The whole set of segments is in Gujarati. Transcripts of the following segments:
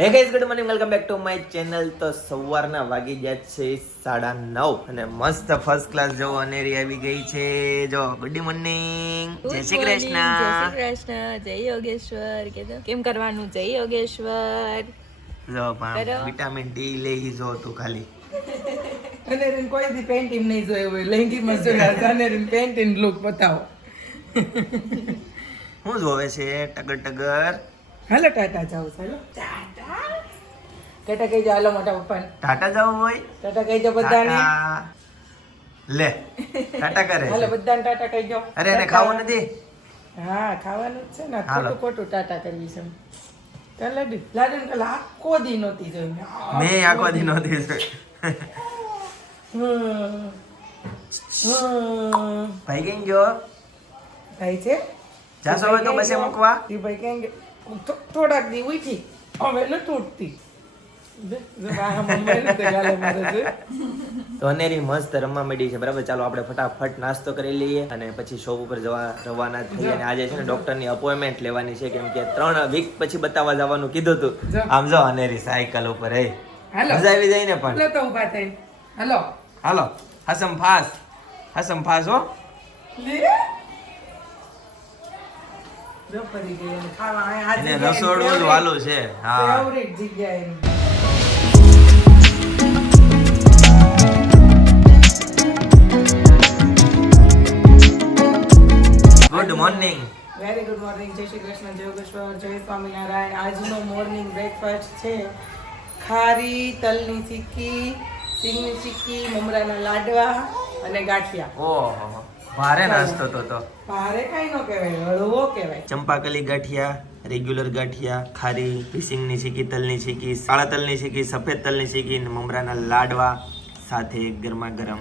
Hey guys, good morning, welcome back to my channel. તો સવારના વાગી ગયા છે 9:30 અને મસ્ત ફર્સ્ટ ક્લાસ જો અનેરી આવી ગઈ છે. જો ગુડ મોર્નિંગ, જય શ્રી કૃષ્ણ. જય શ્રી કૃષ્ણ, જય યોગેશ્વર. કેમ કરવાનું? જય યોગેશ્વર. જો પણ વિટામિન ડી લઈ જો તું ખાલી. અનેરીન કોઈ દી પેન્ટિંગ નહીં જોયું હોય, લેંગીમાં જોયા અનેરીન પેન્ટિંગ લુક બતાવો. શું જોવે છે? ટગર ટગર. હાલો ટાટા જાવ ચાલો. ટાટા કહી જાવ, હાલો મોટા પપ્પાને ટાટા જવું હોય? ટાટા કહી જાવ બધાને. ટાટા. લે ટાટા કરે હાલો છે. બધાને ટાટા કહી જાવ. અરે એને ખાવું નથી. હા ખાવાનું જ છે ને, હાલો. ખોટું ખોટું ટાટા કરવી છે. ચાલ લાડુ લાડુ ને કાલે આખો દી નહોતી જોઈ મેં આખો દી નહોતી જોઈ. ભાઈ કેમ ગયો? થાય છે જાસો હોય તો બસે મૂકવા. ઈ ભાઈ કેમ કે થોડાક દી ઉઠી હવે નથી ઉઠતી. તો અનેરી મસ્ત રમવા માંડી છે, બરાબર. ચાલો આપણે ફટાફટ નાસ્તો કરી લઈએ અને પછી શોપ ઉપર રવાના થઈ. અને આજે છે ને ડોક્ટરની અપોઇન્ટમેન્ટ લેવાની છે, કેમ કે 3 વીક પછી બતાવવા જવાનું કીધું હતું. આમ જો અનેરી સાયકલ ઉપર હે મજા આવી જાય ને. પણ તો ઊભા થઈને હાલો હાલો, હસમ ફાસ હો. જો પડી ગઈ અને ખાવા આ એને રસોડું જ વાલું છે. હા, ફેવરિટ જગ્યા એની. Good morning. Very good morning. જય શ્રી કૃષ્ણ, જય યોગેશ્વર, જય સ્વામિનારાયણ. આજનો મોર્નિંગ બ્રેકફાસ્ટ છે ખારી તલની ચીક્કી, સિંગની ચીક્કી, મમરાના લાડવા અને ગાંઠિયા. ઓહો, ભારે નાસ્તો તો. ભારે કાંઈ ન કહેવાય, હળવો કહેવાય. ચંપાકલી ગાંઠિયા, રેગ્યુલર ગાંઠિયા, ખારી, પિસિંગની ચીકી, તલની ચીકી, સાળા તલની ચીકી, સફેદ તલની ચીકી, ને મમરાના લાડવા સાથે ગરમા ગરમ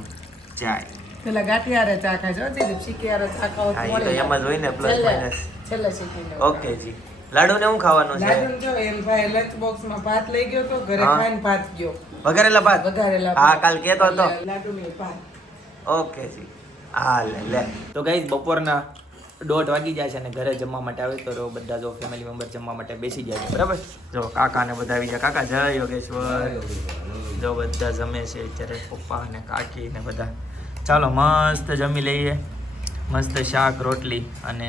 ચાય. પેલા ગાંઠિયારે ચા ખાજો, દીદી શીખિયારે ચા ખાઓ તો હા, એ મળે. તો એમ જ હોય ને, પ્લસ માઇનસ. છેલ્લે શીખી ઓકે જી. લાડુ ને શું ખાવાનું છે? લાડુ જો એમ ભાઈ લંચ બોક્સમાં ભાત લઈ ગયો તો ઘરે હા. ખાઈને ભાત ગયો. વઘારેલા ભાત. વઘારેલા હા, ભાત. કાલ કેતો હતો. લાડુ ને ભાત. ઓકે જી. હા લે. તો ગાઈસ, બપોરના 1:30 વાગી જાય છે અને ઘરે જમવા માટે આવે તો બધા જો ફેમિલી મેમ્બર જમવા માટે બેસી જાય છે, બરાબર. જો કાકા ને બધા આવી જાય. કાકા જય યોગેશ્વર. જો બધા જમે છે અત્યારે, પપ્પા અને કાકી ને બધા. ચાલો મસ્ત જમી લઈએ. મસ્ત શાક, રોટલી અને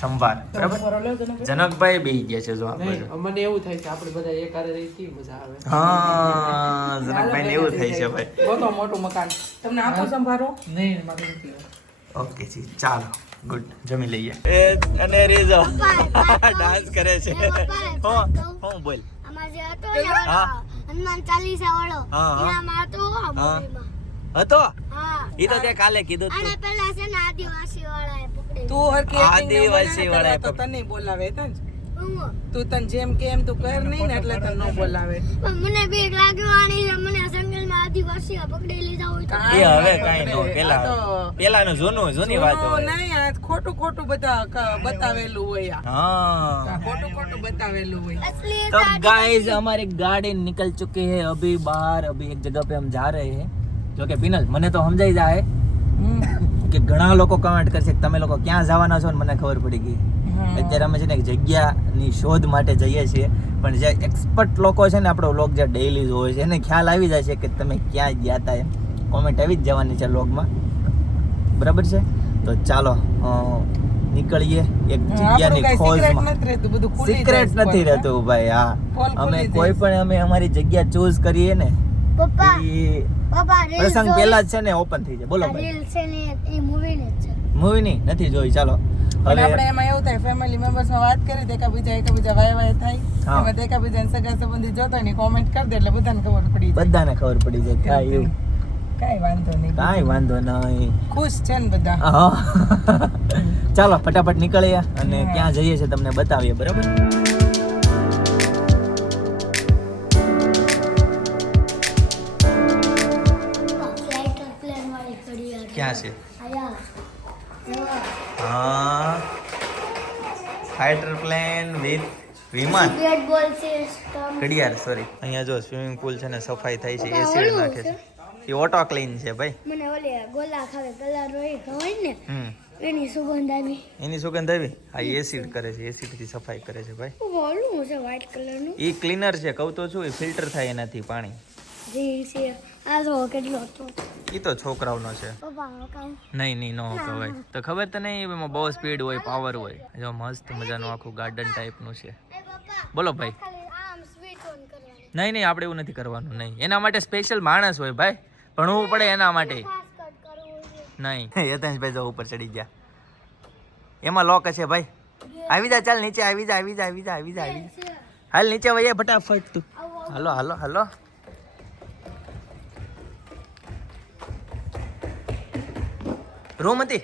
સંભાર, બરાબર. બપોર લો જનક. જનકભાઈ બેસી ગયા છે જો આ બાજુ. મને એવું થાય છે આપણે બધા એકારે રહીતી મજા આવે. હા, જનકભાઈ ને એવું થાય છે ભાઈ. બહુ મોટું મકાન. તમને આપો સંભારો? નહીં મારે નથી. ઓકે જી, ચાલો ગુડ, જમી લઈએ. અને રીઝો ડાન્સ કરે છે. હું બોલ. હા. હનુમાન ચાલીસા વાળો હા, હા. એનામાં હતો આ મૂવીમાં. હતો હા ઈ તો તે કાલે કીધું અને તું. પેલા છે ને આદિવાસી વાળાએ પકડેલું. તું હરકી આદિવાસી વાળાએ તો તને બોલાવે તને. હું. તું તને જેમ કે એમ તું કર નહીં ને એટલે તને ન બોલાવે. પણ મને બીક લાગવાની છે, મને જંગલમાં આદિવાસી પકડી લીધા હોય તો. એ હવે કાઈ નો, પેલાનું જૂની વાત હોય. નહીં આ ખોટું બધા બતાવેલું હોય. हाँ, ખોટું બતાવેલું હોય. असली तो गाइस हमारी गाड़ी निकल चुकी है अभी बाहर. अभी एक जगह पे हम जा रहे हैं. जो कि पिनल મને તો સમજાઈ જાય કે ઘણા લોકો કમેન્ટ કરશે કે તમે લોકો ક્યાં જવાના છો, ને મને ખબર પડી ગઈ. અત્યારે અમે છે ને એક જગ્યાની શોધ માટે જઈએ છીએ, પણ જે એક્સપર્ટ લોકો છે ને આપણો વ્લોગ જે ડેઈલી જોવે છે એને ખ્યાલ આવી જાય છે કે તમે ક્યાં ગયા હતા એમ. કોમેન્ટ આવી જ જવાની છે વ્લોગમાં, બરાબર છે. તો ચાલો નીકળીએ એક જગ્યાની ખોજમાં. સિક્રેટ નથી રહેતું ભાઈ. હા, અમે કોઈ પણ અમે અમારી જગ્યા ચૂઝ કરીએ ને પપ્પા એ પપ્પા રીલ્સ પ્રસંગ પહેલા જ છે ને ઓપન થઈ જાય. બોલો ભાઈ. રીલ છે ને એ મૂવી ને છે. મૂવી ની નથી જોઈ. ચાલો પણ હવે આપણે એમાં એવું થાય ફેમિલી મેમ્બર્સ માં વાત કરી તો એકબીજા વાય થાય. હા. એમાં તો એકબીજાને સગા સંબંધી જોતા હોય ને કોમેન્ટ કરી દે એટલે બધાને ખબર પડી જાય. બધાને ખબર પડી જાય. કાંઈ એવું કાંઈ વાંધો નહીં. કાંઈ વાંધો નહીં. ખુશ છે ને બધા. હા. ચાલો ફટાફટ નીકળીએ અને ક્યાં જઈએ છે તમને બતાવીએ, બરાબર. ફ્લાઇટ પ્લેન વાળી ઘડિયાળ. ક્યાં છે? આયા જોવા. હા, ફાઇટર પ્લેન વિથ વિમાન. બેટ બોલ છે સ્ટમ્પ. ઘડિયાળ, સોરી. અહીંયા જો સ્વિમિંગ પૂલ છે ને સફાઈ થાય છે, એસી નાખે છે. એ ઓટો ક્લીન છે ભાઈ. મને ઓલે ગોલા ખાવે પેલા રોઈ ખવાય ને એની સુગંધ આવી. એની સુગંધ આવી? આ એસિડ કરે છે, એસિડ થી સફાઈ કરે છે ભાઈ. ઓલું છે વ્હાઈટ કલરનું. ઈ ક્લીનર છે, કહું તો છું, એ ફિલ્ટર થાય એનાથી પાણી. જે છે આ જો કેટલો હતો. ઈ તો છોકરાઓનો છે. પપ્પા કામ. નહીં નો કહેવાય. તો ખબર તો નહીં, એમાં બહુ સ્પીડ હોય, પાવર હોય. જો મસ્ત મજાનું આખું ગાર્ડન ટાઈપનું છે. બોલો ભાઈ. ખાલી આમ સ્વીટ ઓન કરવાની. નહીં આપણે એવું નથી કરવાનું. નહીં, એના માટે સ્પેશિયલ માણસ હોય ભાઈ, ભણવું પડે એના માટે. ખાસ કટ કરવું છે. નહીં યતેશભાઈ જો ઉપર ચડી ગયા. એમાં લોક છે ભાઈ. આવી જા, ચાલ નીચે આવી જા. હાલ નીચે વઈએ ફટાફટ તું. હાલો. રૂમ હતી.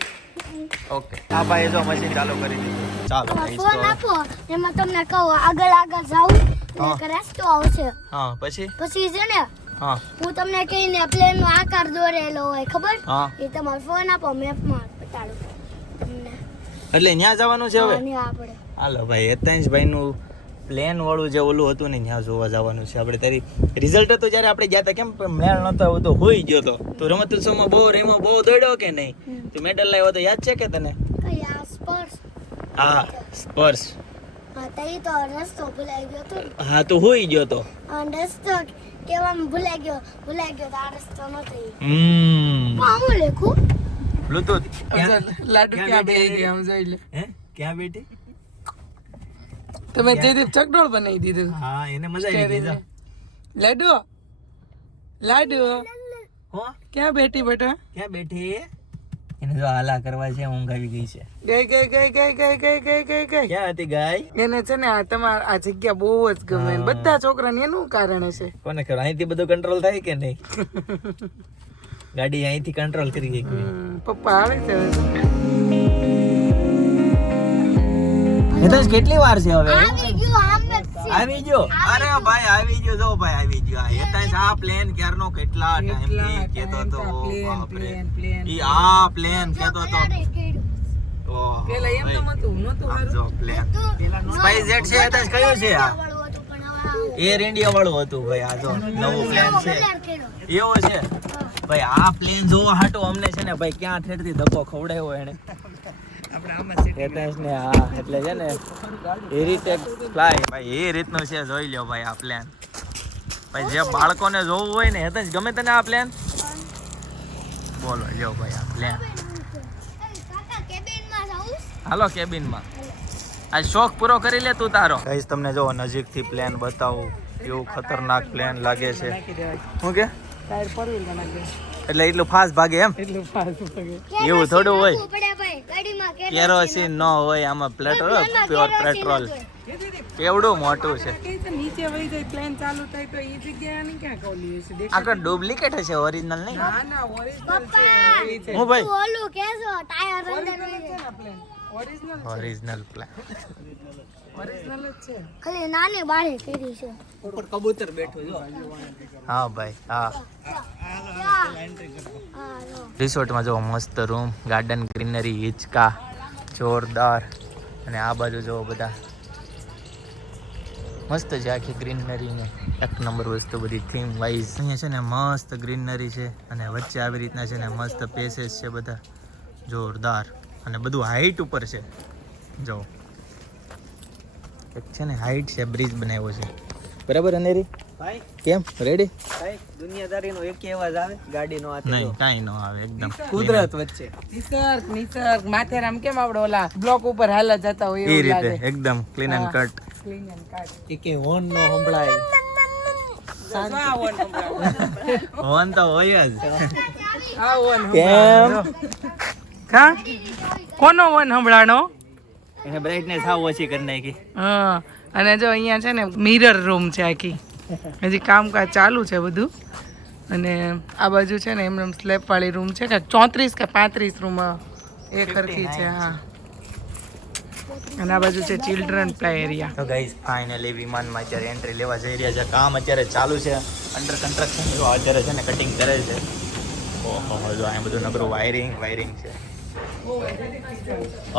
ઓકે, આ ભાઈ જો મશીન ચાલુ કરી દીધું. ચાલો guys, ફોન આપો એમાં તમને કહું આગળ જાઉં હા. એક રસ્તો આવશે. હા પછી પછી છે ને હા હું તમને કહીને પ્લેન નો આકાર દોરેલો હોય ખબર હા એ તમારો ફોન આપો મેપમાં બતાડું તમને. એટલે ત્યાં જવાનું છે હવે. અને આપણે હાલો ભાઈ, યતેશભાઈ નું પ્લેન વાળું જે ઓલું હતું ને ત્યાં જોવા જવાનું છે આપણે. તારી રિઝલ્ટ હતું જ્યારે આપણે ગયા હતા, કેમ મેળ નતો આવતો, હોઈ ગયો તો રમત ઉત્સવમાં બહુ રેમો બહુ દોડ્યો કે નહીં? તું મેડલ લાવ્યો તો યાદ છે કે તને? કઈ આ સ્પર્શ હા સ્પર્શ. હા તઈ તો રસ્તો ભૂલાઈ ગયો તો હા તો હોઈ ગયો તો. અને રસ્તો કેવામાં ભૂલાઈ ગયો તો આ રસ્તો નતો. હમ હું લખું બ્લૂટૂથ લાડુ ક્યાં બેહી ગયા આમ જોઈ લે. હે ક્યાં બેટી? તમે તે દિવસ ચકડોળ બનાવી દીધું. હા એને મજા આવી ગઈ. લાડુ હો ક્યાં બેઠી બેટા? ક્યાં બેઠી? એને જો હાલા કરવા છે, ઊંઘ આવી ગઈ છે. ગઈ ક્યાં હતી ગાય? એને છે ને આ તમાર આ જગ્યા બહુ જ ગમે બધા છોકરાને એનું કારણ છે. કોને ખબર અહીંથી બધું કંટ્રોલ થાય કે નહીં? ગાડી અહીંથી કંટ્રોલ કરી ગઈ. પપ્પા આવે છે હવે. યતેશ કેટલી વાર છે હવે? આવી ગયો આમ જ છે. આવી ગયો. અરે ભાઈ આવી ગયો, જો ભાઈ આવી ગયો. આ યતેશ આ પ્લેન ક્યારનો કેટલા ટાઈમ થી કેતો તો. ઈ આ પ્લેન કેતો તો. ઓહ પેલા એમ તો નહોતું હારું. જો પ્લેન સ્પાઇસ જેટ છે. યતેશ કયું છે આ? વાળું હતું પણ હવે એર ઇન્ડિયા વાળું હતું ભાઈ. આ જો નવું પ્લેન છે. એવો છે ભાઈ. આ પ્લેન જોવા હાટો અમને છે ને ભાઈ ક્યાં ઠેરથી ધક્કો ખવડાવ્યો એને. યતેશ ને હા એટલે છે ને હેરિટેજ ફ્લાય ભાઈ એ રીતનું છે. જોઈ લ્યો ભાઈ આ પ્લેન. ભાઈ જે બાળકોને જોવું હોય ને યતેશ ગમે તને આ પ્લેન બોલો લ્યો ભાઈ આ પ્લેન. કાકા કેબિનમાં જાઉં હાલો કેબિનમાં. આ શોખ પૂરો કરી લે તું તારો. કઈશ તમને જો નજીકથી પ્લેન બતાવું. એવું ખતરનાક પ્લેન લાગે છે. શું કે ટાયર પરવીલ નાખી એટલે એટલું ફાસ્ટ ભાગે એમ? એટલું ફાસ્ટ પગે. એવું થોડું હોય. પડે ભાઈ ગાડીમાં કેરોસીન ન હોય આમાં. Petrol pure petrol. કેવડું મોટું છે. કે તો નીચે વહી જાય પ્લેન ચાલુ થાય તો ઈ જગ્યાએ આની ક્યાં કોલી છે દેખ. આગળ ડુપ્લિકેટ હશે, ઓરિજિનલ નહીં. ના ઓરિજિનલ છે એ છે. હું ભાઈ ઓલું કેસો ટાયર અંદર ઓરિજિનલ છે ને plane original original plane. Original જ છે. ખાલી નાની બાળી કરી છે. ઉપર કબૂતર બેઠું જો. હા ભાઈ હા. રિસોર્ટમાં જો મસ્ત રૂમ, ગાર્ડન, ગ્રીનરી, હિંચકા જોરદાર. અને આ બાજુ જો બધા મસ્ત છે આખી ગ્રીનરી ને એક નંબર વસ્તુ બધી થીમ વાઇઝ. અહીંયા છે ને મસ્ત ગ્રીનરી છે અને વચ્ચે આવી રીતના છે ને મસ્ત પેસેસ છે બધા જોરદાર. અને બધું હાઈટ ઉપર છે. જો એક છે ને હાઈટ છે, બ્રિજ બનાવ્યો છે. બરાબર અંધેરી ભાઈ કેમ રેડી? ભાઈ દુનિયાદારીનો એક અવાજ આવે ગાડીનો આ નહીં કાંઈ ન આવે એકદમ કુદરત વચ્ચે નિસર્ગ માથેરામ કેમ આપણે ઓલા બ્લોક ઉપર હાલા જતા હોય એ એવું રીતે લાગે. એકદમ clean and cut. Clean and કાટ. કે હોર્ન નો સંભળાય હોન તો હોય જ. આ વન કેમ? કા કોનો વન સંભળાણો? એને બ્રાઇટનેસ હાવ ઓછી કરી નાખી. હા અને જો અહીંયા છે ને મિરર રૂમ છે આખી. હજી કામકાજ ચાલુ છે બધું. અને આ બાજુ છે ને એમ સ્લેબ વાળી રૂમ છે કે 34 કે 35 રૂમ એ ખરખી છે. હા અને આ બાજુ છે ચિલ્ડ્રન પ્લે એરિયા. તો ગાઈઝ ફાઇનલી વિમાનમાં અત્યારે એન્ટ્રી લેવા જઈ રહ્યા છે. કામ અત્યારે ચાલુ છે, અંડર કન્સ્ટ્રક્શન. જો અત્યારે છે ને કટિંગ કરે છે. ઓહો જો અહીંયા બધું નકરું વાયરિંગ છે.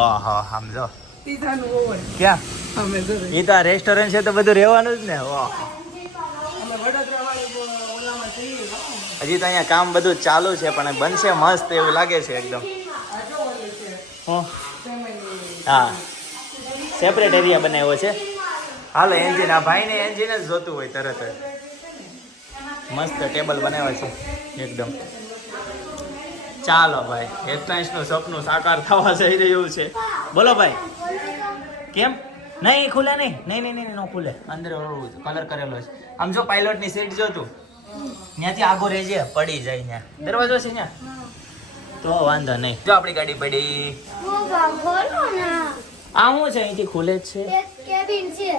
ઓહો સમજો સીધાનું ઓવર ક્યાં અમે જો એ તો રેસ્ટોરન્ટ છે તો બધું રહેવાનું જ ને. વાહ અમે વડોદરા વાળી ઓલામાં જઈએ. હજી તો અહીંયા કામ બધું ચાલુ છે પણ બનશે મસ્ત એવું લાગે છે એકદમ. હા સેપરેટ એરિયા બનાવ્યો છે. હાલો એન્જિન, આ ભાઈને એન્જિન જ જોતું હોય તરત જ. મસ્ત ટેબલ બનાવ્યા છે એકદમ. ચાલો ભાઈ, એકતાંશનું સપનું સાકાર થવા જઈ રહ્યું છે. બોલો ભાઈ, કેમ? નહીં ખુલે નહીં, નહીં નો ખુલે. અંદર કલર કરેલો છે. આમ જો પાયલોટની સીટ જો તું, ત્યાંથી આગો રહેજે, પડી જાય ત્યાં દરવાજો છે ત્યાં, તો વાંધો નહીં. જો આપણી ગાડી પડી. આ શું છે? અહીંથી ખુલે જ છે. કેબિન છે.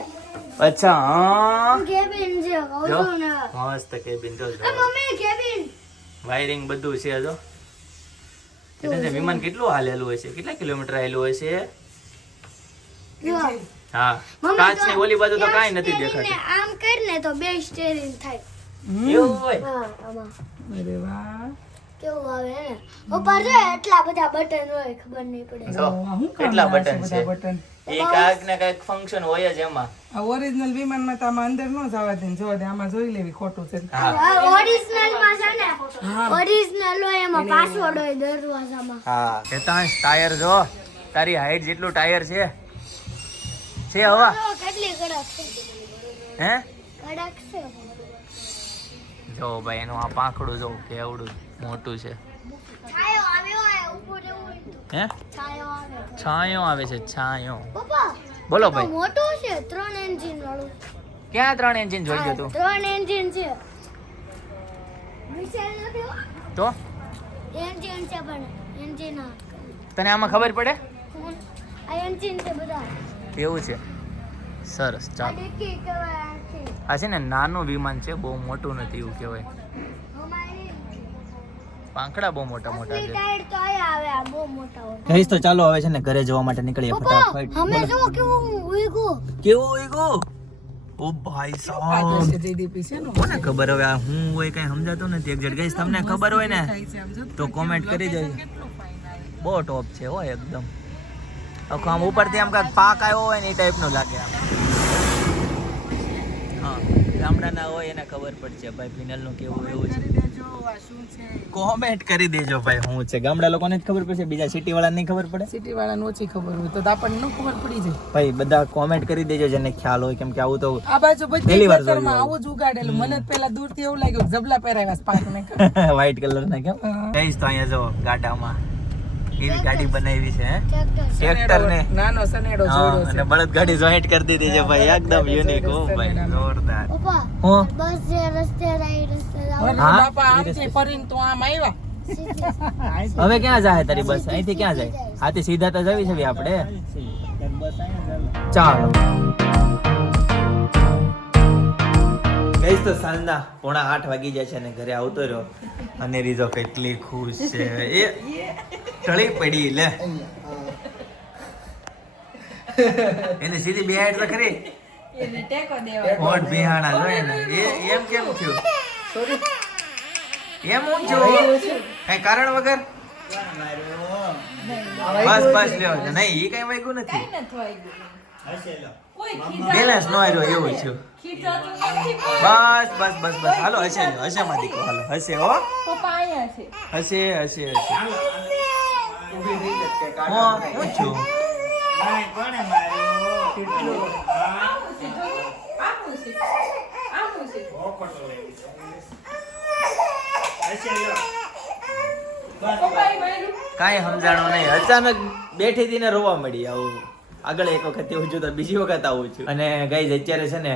અચ્છા હા, કેબિન છે કહું જો છું ને. મસ્ત કેબિન જો. Mummy cabin. વાયરિંગ બધું છે જો. એટલે વિમાન કેટલું હાલેલું હશે, કેટલા કિલોમીટર હાલેલું હશે? હા, કાચની ઓલી બાજુ તો કાંઈ નથી દેખાતું. આમ કરીને તો બે સ્ટીયરિંગ થાય. એવું હોય? હા આમાં અરે વાહ, કેવું આવે ને ઉપર જો એટલા બધા બટન હોય ખબર નહીં પડે. જો હું કામ કેટલા ના બટન છે છે. બધા બટન? એ કાંઈક ને કાંઈક ફંક્શન હોય જ એમાં. આ ઓરિજિનલ વિમાનમાં તો આમાં અંદર ન જવા દે, જોવા દે, આમાં જોઈ લેવી ખોટું છે. હા ઓરિજિનલ માં છે ને ઓરિજિનલ હોય એમાં પાસવર્ડ હોય દરવાજામાં. હા હેતાંશ, ટાયર જો, તારી હાઈટ જેટલું ટાયર છે હવા. જો કેટલી કડક છે. હે કડક છે. જો ભાઈ એનું આ પાંખડું જો કેવડું મોટું છે. છાયો આવ્યો હોય ઉપર એવું હોય તો. હે છાયો આવે. છાંયો આવે છે, છાંયો. પપ્પા બોલો તો ભાઈ, મોટું છે 3 એન્જિન વાળું. ક્યાં 3 એન્જિન જોઈ ગયો તું? 3 એન્જિન છે. વિશાલ નથી હો. તો એન્જિન છે પણ એન્જિન આ તને આમાં ખબર પડે? આ એન્જિન છે બધા. એવું છે, સરસ. આ ચાલો, ડિક્કી કહેવાય આ છે. આ છે ને નાનું વિમાન છે, બહુ મોટું નથી એવું કહેવાય. અમારી પાંખડા બહુ મોટા મોટા અસલી છે. ટાયર તો આયા આવે આ બહુ મોટા હોય. કહીશ તો ચાલો હવે છે ને ઘરે જવા માટે નીકળીએ ફટાફટ. અમે જો કેવું ઉઈગું. કેવો હોય ગો? ઓ ભાઈ આ સાહેબ, છે જીડીપી છે ને. કોને ખબર હવે આ હું હોય કઈ સમજાતું નથી. એક જણ કહીશ તમને ખબર હોય ને થાય છે આમ જો. તો કોમેન્ટ કરી દેજો. કેટલું fine આવે. બહુ ટોપ છે હો એકદમ. આખું આમ ઉપરથી આમ કાંઈક પાક આવ્યો હોય ને એ ટાઈપનું લાગે આમ. હા, ગામડાના હોય એને ખબર પડશે ભાઈ ફિનલનું કેવું એવું છે. કરી દેજો આ શું છે. કોમેન્ટ કરી દેજો ભાઈ શું છે. ગામડા લોકોને જ ખબર પડશે, બીજા સિટી વાળાને નહીં ખબર પડે. સિટી વાળાને ઓછી ખબર હોય તો આપણને ન ખબર પડી જાય. ભાઈ બધા કોમેન્ટ કરી દેજો જેને ખ્યાલ હોય, કેમ કે આવું તો આ બાજુ બધી પહેલી વાર ખેતરમાં જોયું. આવું જ ઉગાડેલું. મને તો પેલા દૂરથી એવું લાગ્યું કે જબલા પહેરાવ્યા છે પાકને. વ્હાઈટ કલર ના કેમ કહીશ તો અહીંયા જો ગાડામાં એવી ગાડી બનાવી છે. ટ્રેક્ટર ને નાનો સનેડો હા, જોડ્યો અને છે. બળદ ગાડી જોઈન્ટ કરી દીધી છે ભાઈ, એકદમ યુનિક હો ભાઈ, જોરદાર. પપ્પા હું બસ જે રસ્તે રહી રસ્તે જાવ અરે હા? બાપા આમથી ફરીને તો આમ આવ્યા. હવે ક્યાં જાય તારી બસ? અહીંથી ક્યાં જાય? આથી સીધા તો જવી છે ભાઈ આપણે. ચાલો ગઈશ તો સાંજના 7:45 વાગી જાય છે અને ઘરે આવતો રહ્યો અને રીઝો કેટલી ખુશ છે. એ ટળી પડી લે એને સીધી બેહાડ તો ખરી. એને ટેકો દેવા. હોટ બિહાણા જોયે ને એ એમ કેમ થયું? એમ હું થયું? કઈ કારણ વગર? બસ બસ લ્યો, નહીં ઈ કઈ વાગ્યું નથી. કઈ નથી વાગ્યું. કોઈ બેલેન્સ નો આવ્યો એવું થયું. ખીજાતું નથી. બસ બસ બસ બસ હાલો હશે લ્યો, હશે માં દીકરો, હાલો હશે હો, પપ્પા અહીંયા છે. હશે હશે હશે. હું છું આવું છે. આવું છે. પપ્પાએ માર્યું. કાંઈ સમજાણું નહીં. અચાનક બેઠી હતી ને રોવા મળી. આવું આગળ એક વખત એવું છું તો બીજી વખત આવું છું. અને ગાઈઝ અત્યારે છે ને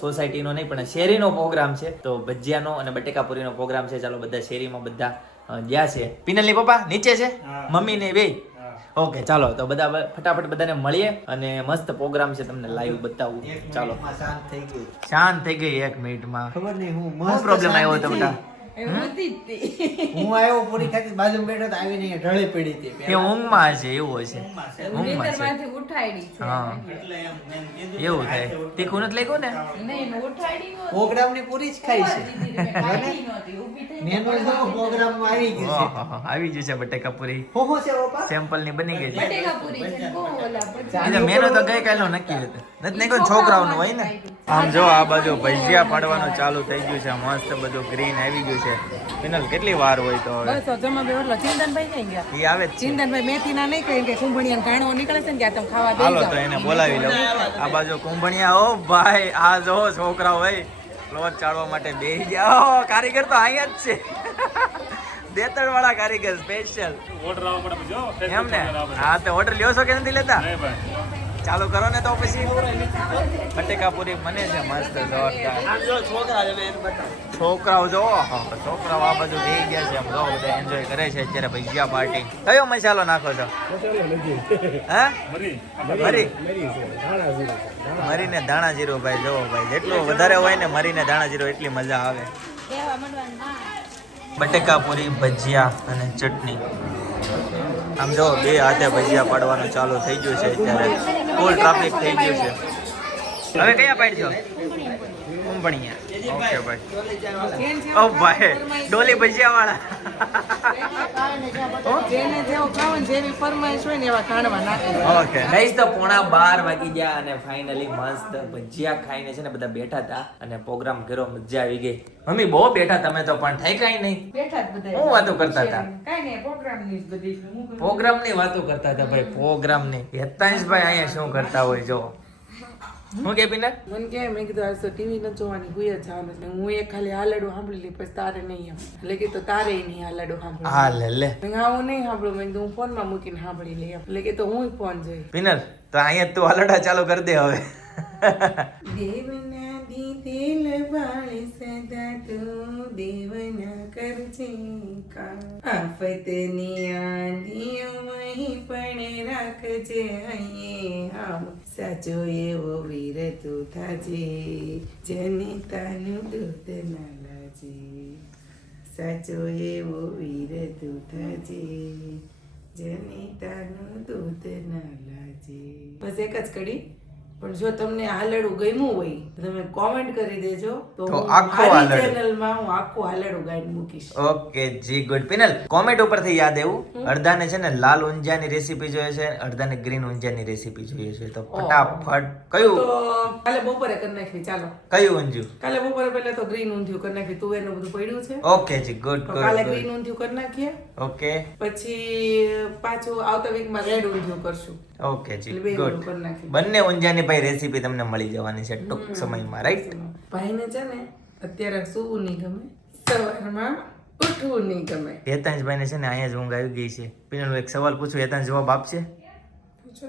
સોસાયટીનો નહીં પણ શેરીનો પ્રોગ્રામ છે, તો ભજીયાનો અને બટેકાપુરીનો પ્રોગ્રામ છે. ચાલો બધા શેરીમાં બધા ગયા છે. પિનલની પપ્પા નીચે છે, મમ્મી ને બે. ઓકે ચાલો તો બધા ફટાફટ બધાને મળીએ અને મસ્ત પ્રોગ્રામ છે, તમને લાઈવ બતાવું. ચાલો શાંત થઈ ગઈ 1 મિનિટમાં. ખબર નહીં હું શું પ્રોબ્લેમ આવ્યો હતો બેટા? એવું નથી જ તે. હું આવ્યો પૂરી ખાતી બાજુ બેઠો તો આવીને અહીંયા ઢળી પડી હતી. એ ઊંઘમાં હશે, એવું હશે. ઊંઘમાં છે. નીંદરમાંથી ઉઠાડી છે. હા એવું થાય. તીખું નથી લાગ્યું ને? નહીં ઉઠાડી નહોતી. પ્રોગ્રામની પૂરી જ ખાઈ છે. મેં ખાધી નહોતી. ઊભી થઈને મેનુ જો પ્રોગ્રામમાં આવી ગયું છે. ઓહોહો, આવી ગયું છે બટેકાપુરી. હો છે બાપા. સેમ્પલ ની બની ગઈ છે. બટેકા પૂરી છે. બહુ ઓલા એ તો મેનુ તો ગઈકાલનો નક્કી હતું. નથી નાખ્યું ને છોકરાઓનું હોય ને. આમ જો આ બાજુ ભજીયા પાડવાનું ચાલુ થઈ ગયું છે, મસ્ત બધું ગ્રીન આવી ગયું છે. પિનલ કેટલી વાર હોય તો હવે બસ જમા બે ઓટલો ચિંતનભાઈ કઈ ગયા? ઈ આવે જ છે. ચિંતનભાઈ મેથીના નહીં કહે કે કુંભણિયા ગાણો નીકળે છે ને ત્યાં તમે ખાવા હાલો બેસી તો જાઓ. એને બોલાવી લઉં. આ બાજુ કુંભણિયા, ઓ ભાઈ આ જો છોકરાઓ ભાઈ લોટ ચાળવા માટે બેસી ગયા. ઓ કારીગર તો અહીંયા જ છે, દેતડ વાળા કારીગર સ્પેશિયલ. એમ ને? હા તો ઓર્ડર લ્યો છો કે નથી લેતા? ચાલુ કરો ને તો પછી. બટેકા પૂરી બને છે મસ્ત જોરદાર. છોકરાઓ જો છોકરાઓ આ બાજુ બેસી ગયા છે, આમ જો બધા એન્જોય કરે છે અત્યારે ભજીયા પાર્ટી. કયો મસાલો નાખો છો? હા મરીને દાણા જીરું ભાઈ. જો ભાઈ જેટલું વધારે હોય ને મરીને દાણા જીરું એટલી મજા આવે. બટેકા પૂરી, ભજીયા અને ચટણી. આમ જો બે હાથે ભજીયા પાડવાનું ચાલુ થઈ ગયું છે અત્યારે. ફૂલ ટ્રાફિક થઈ ગયું છે. હવે કયા પાડજો? કુંભણિયા. ઓકે ભાઈ. ઓ ભાઈ ડોલી ભજીયા વાળા. જેને જેવું ખાવું ને જેવી ફરમાઈશ હોય ને એવા ખાણવા નાખે. ઓકે ગાઈસ તો 11:30 વાગી ગયા અને ફાઇનલી મસ્ત ભજીયા ખાઈને છે ને બધા બેઠા હતા અને પ્રોગ્રામ કર્યો. મજા આવી ગઈ. મમ્મી બહુ બેઠા તમે તો, પણ થઈ કઈ નહીં. બેઠા જ બધા. હું વાતો કરતા હતા? કાઈ નહીં, પ્રોગ્રામની જ બધી. પ્રોગ્રામ ની વાતો કરતા હતા ભાઈ. પ્રોગ્રામ ની હેતાંશભાઈ અહીંયા શું કરતા હોય જો. હું કે પિનર મને કે મેં કીધું આજ તો ટીવી ન જોવાની ગુય જ જવાનું એટલે હું એક ખાલી હાલડું સાંભળી લી, પછી તારે નહીં એમ. એટલે કે તો તારે નહીં હાલડું સાંભળવું. હા લે લે મેં કીધું, હા હું નહીં સાંભળું. મેં કીધું હું ફોનમાં મૂકીને સાંભળી લઈ એમ. એટલે કે તો હું ફોન જોઈ. પિનર તો અહીંયા તું હલડા ચાલુ કરી દે હવે. દેવના દીધેલ બાળ સદા તું દેવના કરજે કામ. આફતની આંધીઓમાં પણ રાખજે હૈયે આમ. સાચો એવો વીર તું થાજે, જનિતાનું દૂધ ના લાજે. સાચો એવો વીર તું થાજે, જનિતાનું દૂધ ના લાજે. બસ એક જ કડી. પણ જો તમને હાલડું ગમ્યું હોય તો તમે કોમેન્ટ કરી દેજો, તો તો હું આખું મારી હાલરડું. ચેનલમાં હું આખું હાલડું ગાઈને મૂકીશ. ઓકે જી ગુડ. પિનલ કોમેન્ટ ઉપરથી યાદ એવું અડધાને છે ને લાલ ઊંધિયાની રેસીપી જોઈએ છે, અડધાને ગ્રીન ઊંધિયાની રેસીપી જોઈએ છે. તો ફટાફટ કયું તો કાલે બપોરે કરી નાખવી. ચાલો કયું ઊંધિયું? કાલે બપોરે પહેલા તો ગ્રીન ઊંધિયું કરી નાખવી. તુવેરનું બધું પડ્યું છે, ઓકે જી ગુડ તો કાલે ગુડ ગ્રીન ઊંધિયું કરી નાખીએ. ઓકે પછી પાછું આવતા વીકમાં રેડ ઊંધિયું કરશું. ઓકે જી એટલે બે ગુડ. ઊંધિયું કરી નાખીએ. બંને ઊંધિયાની ભાઈ રેસીપી તમને મળી જવાની છે ટૂંક સમયમાં, રાઈટ? ભાઈને છે ને અત્યારે સૂવું નહીં ગમે, સવારમાં ઉઠવું નહીં ગમે. હેતાંશભાઈને છે ને અહીંયા જ ઊંઘ આવી ગઈ છે. પિનલ એક સવાલ પૂછું, હેતાંશ જવાબ આપશે? પૂછો.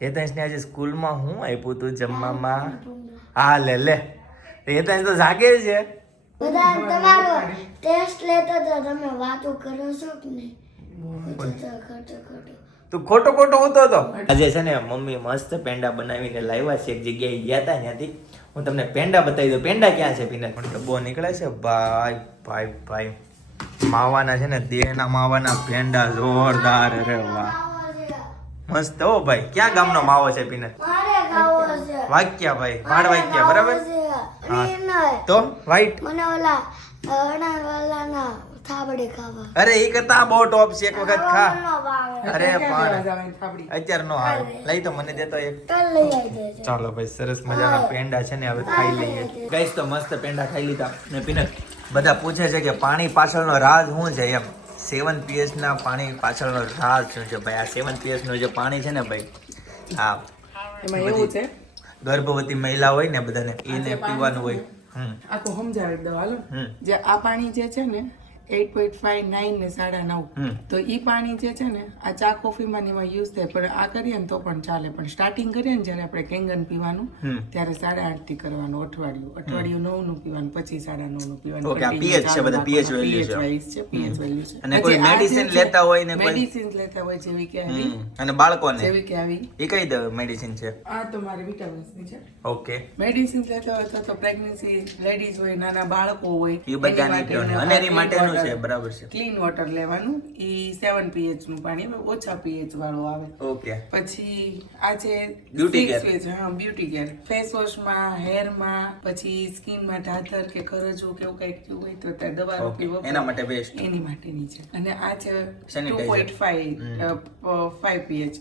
હેતાંશને આજે સ્કૂલમાં હું આપ્યું તું જમવામાં? હા લે લે. હેતાંશ તો જાગે છે. બધા તમારો ટેસ્ટ લેતો તો તમે વાતો કરો છો કે નહીં? ખોટું. તું ખોટો ખોટો હોતો હતો. આજે છે ને મમ્મી મસ્ત પેંડા બનાવીને લાવ્યા છે. એક જગ્યાએ ગયા હતા ત્યાંથી હું તમને પેંડા બતાવી દઉં. પેંડા ક્યાં છે પિનલ? પણ ડબ્બો નીકળે છે ભાઈ ભાઈ ભાઈ. માવાના છે ને દેહના માવાના પેંડા જોરદાર. અરે વાહ મસ્ત હો ભાઈ. ક્યાં ગામનો માવો છે પિનલ? મારે ખાવો છે. વાક્યા ભાઈ, ભાડ વાક્યા બરાબર. તો વાઈટ મને ઓલા અણાવાલાના થાબડે ખાવા. અરે ઈ કરતા બહુ ટોપ છે. એક વખત ખા. નો ભાવે. અરે ક્યાં પણ લેવા જવાની થાબડી? અત્યારે નો આવે. લઈ તો મને દેતો એક. કાલ લઈ આવી દેજો. ચાલો ભાઈ સરસ મજાના પેંડા છે ને હવે ખાઈ લઈએ. ગાઈસ તો મસ્ત પેંડા ખાઈ લીધા. ને પિનલ બધા પૂછે છે કે પાણી પાછળનો રાજ શું છે એમ. 7PS ના પાણી પાછળનો રાજ શું છે ભાઈ? આ 7PS નું જે પાણી છે ને ભાઈ, હા એમાં એવું છે, ગર્ભવતી મહિલા હોય ને બધાને એને પીવાનું હોય. આખું સમજાવી દઉં હાલો. હમ. જે આ પાણી જે છે ને 8.5, 9 ને 9.5, તો ઈ પાણી જે છે ને આ ચા કોફીમાં ને એમાં યુઝ થાય, પણ આ કરીએ ને તો પણ ચાલે. પણ સ્ટાર્ટિંગ કરીએ ને જ્યારે આપણે કેંગન પીવાનું ત્યારે 8.5 થી કરવાનું. અઠવાડિયું 9 નું પીવાનું, પછી 9.5 નું પીવાનું. ઓકે, આ pH છે બધા, pH value છે. pH value છે. અને કોઈ medicine લેતા હોય ને કોઈ? મેડિસિન લેતા હોય જેવી કે આવી, અને બાળકોને જેવી કે આવી. એ કઈ દે મેડિસિન છે? આ તો મારી વિટામિન્સ ની છે. ઓકે મેડિસિન લેતા હોય તો પ્રેગ્નન્સી લેડીઝ હોય, નાના બાળકો હોય, એ બધાની પીવાનું. અને એની માટેનું છે, બરાબર છે. ક્લીન વોટર લેવાનું. ઈ 7 pH નું પાણી ઓછા pH વાળું આવે. ઓકે. પછી આ છે Beauty care. Beauty care. Face વોશમાં, હેરમાં, પછી સ્કિનમાં ધાધર કે ખરજવું કે એવું કંઈક થયું હોય તો ત્યાં દવા રૂપી વપરાય. એના માટે બેસ્ટ. એની માટેની છે. અને આ છે Sanitizer. 2.5 pH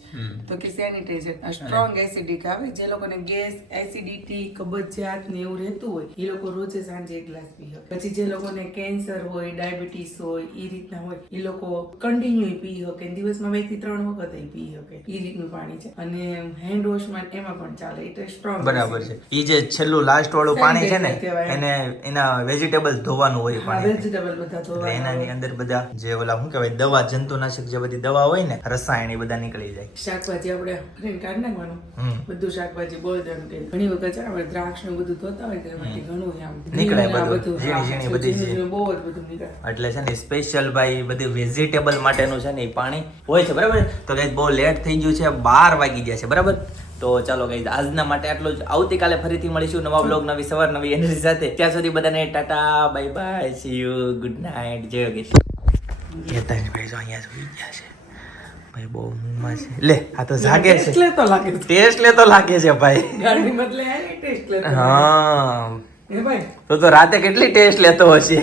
તો કે સેનિટાઈઝર. સ્ટ્રોંગ એસિડિક આવે. જે લોકોને ગેસ, એસિડિટી, કબજિયાત ને એવું રહેતું હોય એ લોકો રોજે સાંજે એક ગ્લાસ પી શકે. પછી જે લોકોને કેન્સર હોય, ડાયાબિટીસ હોય, એ રીતના હોય એ લોકો કન્ટિન્યુ પી શકે. દિવસમાં 2 થી 3 વખત પી શકે. એ રીતનું પાણી છે. અને હેન્ડ વોશમાં એમાં પણ ચાલે. એટલે સ્ટ્રોંગ. બરાબર છે. ઈ જે છેલ્લું લાસ્ટ વાળું પાણી છે ને કહેવાય. એને એના વેજીટેબલ ધોવાનું હોય પાણી. વેજીટેબલ બધા એટલે ધોવાના એનાની અંદર બધા જે ઓલા શું કહેવાય દવા જંતુનાશક જે બધી દવા હોય ને રસાયણ એ બધા નીકળી જાય. શાકભાજી આપણે ફરીને કાઢી નાખવાનું. હમ. બધું શાકભાજી બોલ દેવાનું કે ઘણી વખત છે આપણે દ્રાક્ષ ને બધું ધોતા હોય તેમાંથી ઘણું આમ નીકળે આ બધું. ઝીણી ઝીણી બધી ઝીણી છે. ઝીણી બહુ જ બધું નીકળે. એટલે છે ને સ્પેશિયલ ભાઈ બધી વેજીટેબલ માટેનું છે ને એ પાણી હોય છે, બરાબર. તો ગાઈઝ બહુ લેટ થઈ ગયું છે, 12 વાગી ગયા છે, બરાબર. તો ચાલો ગાઈઝ આજના માટે આટલું જ. આવતીકાલે ફરીથી મળીશું નવા બ્લોગ, નવી સવાર, નવી એનર્જી સાથે. ત્યાં સુધી બધાને Tata, bye bye, C you, good night, જય યોગેશ. ભાઈ જો અહીંયા સુઈ ગયા છે ભાઈ, બહુ ઊંઘમાં છે. લે આ તો જાગે છે, ટેસ્ટ લેતો લાગે છે. ટેસ્ટ લેતો લાગે છે ભાઈ. ગાડી બદલે આ નહીં ટેસ્ટ લેતો. હા એ ભાઈ તો રાતે કેટલી ટેસ્ટ લેતો હશે.